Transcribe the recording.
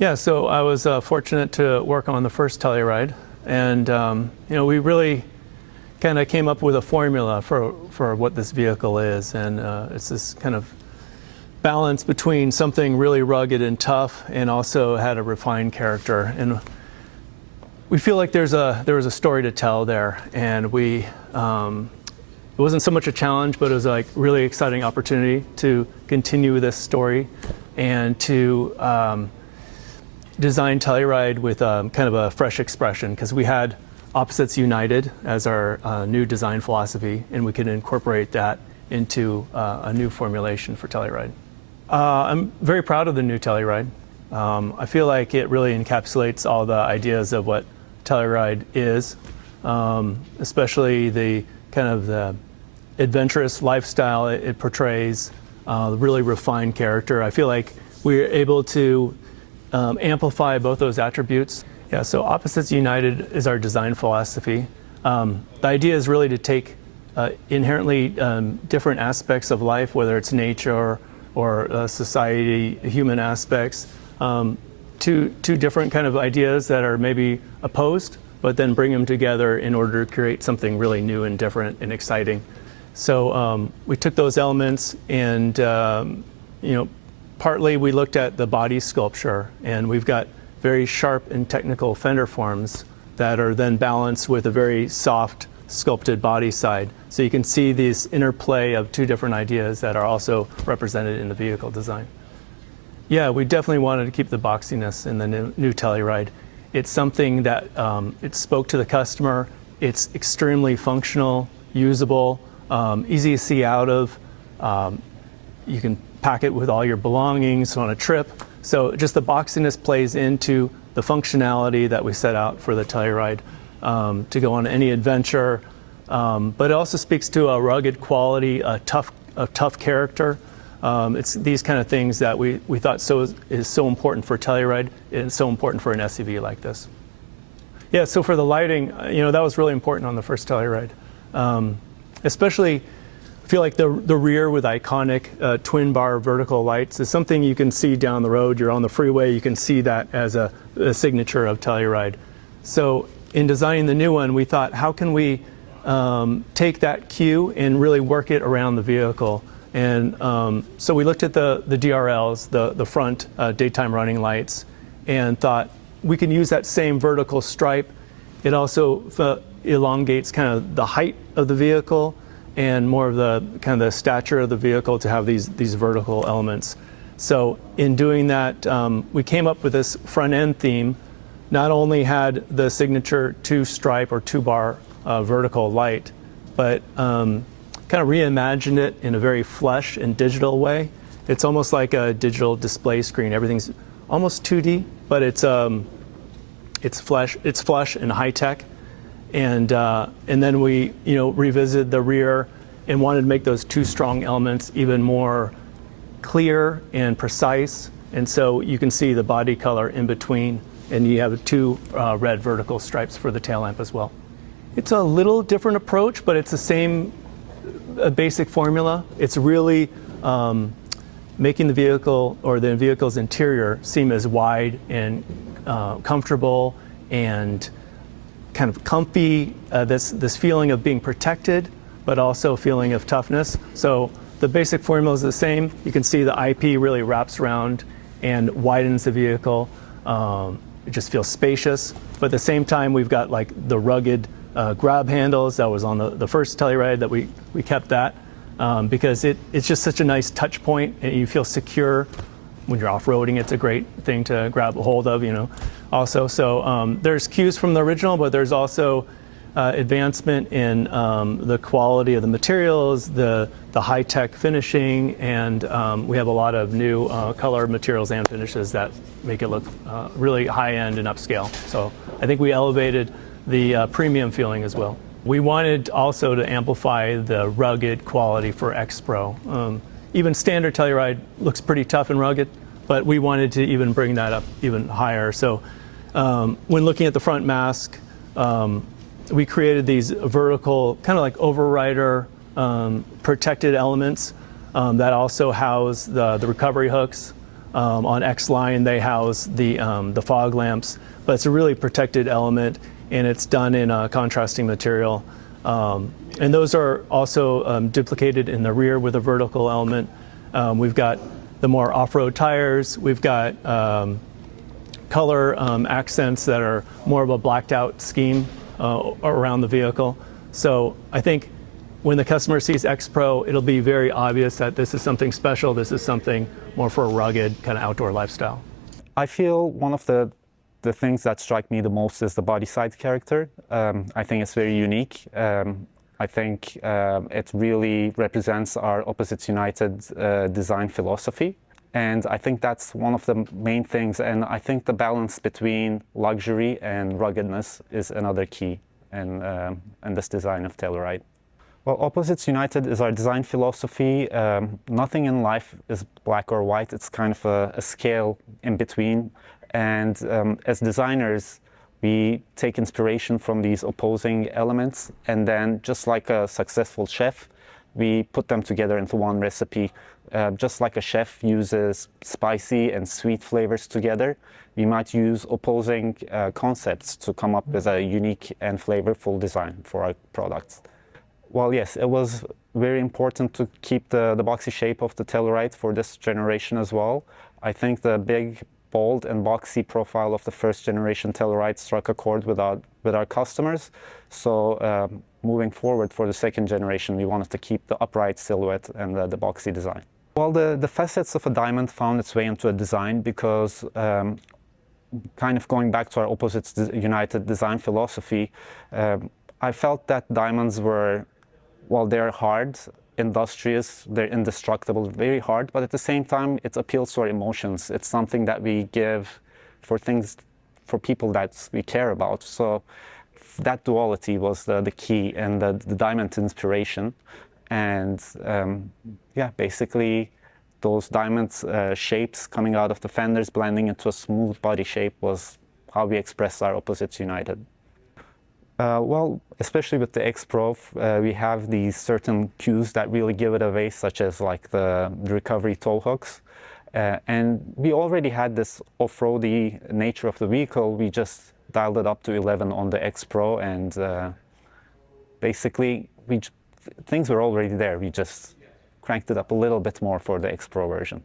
Yeah, so I was fortunate to work on the first Telluride, and we really kind of came up with a formula for what this vehicle is, and it's this kind of balance between something really rugged and tough, and also had a refined character. And we feel like there was a story to tell there, and it wasn't so much a challenge, but it was like really exciting opportunity to continue this story and to design Telluride with kind of a fresh expression, because we had opposites united as our new design philosophy, and we could incorporate that into a new formulation for Telluride. I'm very proud of the new Telluride. I feel like it really encapsulates all the ideas of what Telluride is, especially the kind of the adventurous lifestyle it portrays, the really refined character. I feel like we're able to amplify both those attributes. Yeah, so opposites united is our design philosophy. The idea is really to take inherently different aspects of life, whether it's nature or society, human aspects, two different kind of ideas that are maybe opposed, but then bring them together in order to create something really new and different and exciting. So we took those elements and partly we looked at the body sculpture, and we've got very sharp and technical fender forms that are then balanced with a very soft sculpted body side. So you can see this interplay of two different ideas that are also represented in the vehicle design. Yeah, we definitely wanted to keep the boxiness in the new Telluride. It's something that it spoke to the customer. It's extremely functional, usable, easy to see out of. You can pack it with all your belongings on a trip. So just the boxiness plays into the functionality that we set out for the Telluride to go on any adventure. But it also speaks to a rugged quality, a tough character. It's these kind of things that we thought is so important for Telluride, and so important for an SUV like this. Yeah, so for the lighting, that was really important on the first Telluride. Especially, I feel like the rear with iconic twin bar vertical lights is something you can see down the road. You're on the freeway, you can see that as a signature of Telluride. So in designing the new one, we thought, how can we take that cue and really work it around the vehicle? And so we looked at the DRLs, the front daytime running lights, and thought we can use that same vertical stripe. It also elongates kind of the height of the vehicle and more of the kind of the stature of the vehicle to have these vertical elements. So in doing that, we came up with this front end theme. Not only had the signature two stripe or two bar vertical light, but kind of reimagined it in a very flush and digital way. It's almost like a digital display screen. Everything's almost 2D, but it's flush and high tech. And then we revisited the rear and wanted to make those two strong elements even more clear and precise. And so you can see the body color in between, and you have two red vertical stripes for the tail lamp as well. It's a little different approach, but it's the same basic formula. It's really making the vehicle or the vehicle's interior seem as wide and comfortable and kind of comfy, this feeling of being protected, but also a feeling of toughness. So the basic formula is the same. You can see the IP really wraps around and widens the vehicle. It just feels spacious, but at the same time, we've got like the rugged grab handles that was on the first Telluride that we kept that because it's just such a nice touch point, and you feel secure. When you're off-roading, it's a great thing to grab a hold of, also. So there's cues from the original, but there's also advancement in the quality of the materials, the high-tech finishing, and we have a lot of new color materials and finishes that make it look really high-end and upscale. So I think we elevated the premium feeling as well. We wanted also to amplify the rugged quality for X Pro. Even standard Telluride looks pretty tough and rugged, but we wanted to even bring that up even higher. So when looking at the front mask, we created these vertical, kind of like overrider protected elements that also house the recovery hooks. On X-Line, they house the fog lamps, but it's a really protected element, and it's done in a contrasting material. And those are also duplicated in the rear with a vertical element. We've got the more off-road tires. We've got color accents that are more of a blacked out scheme around the vehicle. So I think when the customer sees X Pro, it'll be very obvious that this is something special. This is something more for a rugged kind of outdoor lifestyle. I feel one of the things that strike me the most is the body side character. I think it's very unique. I think it really represents our Opposites United design philosophy. And I think that's one of the main things. And I think the balance between luxury and ruggedness is another key in this design of Telluride. Well, Opposites United is our design philosophy. Nothing in life is black or white. It's kind of a scale in between. And as designers, we take inspiration from these opposing elements, and then just like a successful chef, we put them together into one recipe. Just like a chef uses spicy and sweet flavors together, we might use opposing concepts to come up with a unique and flavorful design for our products. Well, yes, it was very important to keep the boxy shape of the Telluride for this generation as well. I think the big, bold and boxy profile of the first generation Telluride struck a chord with our customers. So moving forward for the second generation, we wanted to keep the upright silhouette and the boxy design. Well, the facets of a diamond found its way into a design because kind of going back to our Opposites United design philosophy, I felt that diamonds were, well, they're hard, industrious, they're indestructible, very hard, but at the same time, it appeals to our emotions. It's something that we give for people that we care about. So that duality was the key, and the diamond inspiration. And yeah, basically those diamond shapes coming out of the fenders blending into a smooth body shape was how we expressed our Opposites United. Well, especially with the X Pro, we have these certain cues that really give it away, such as like the recovery tow hooks. And we already had this off-roady nature of the vehicle. We just dialed it up to 11 on the X Pro, and basically things were already there. We just cranked it up a little bit more for the X Pro version.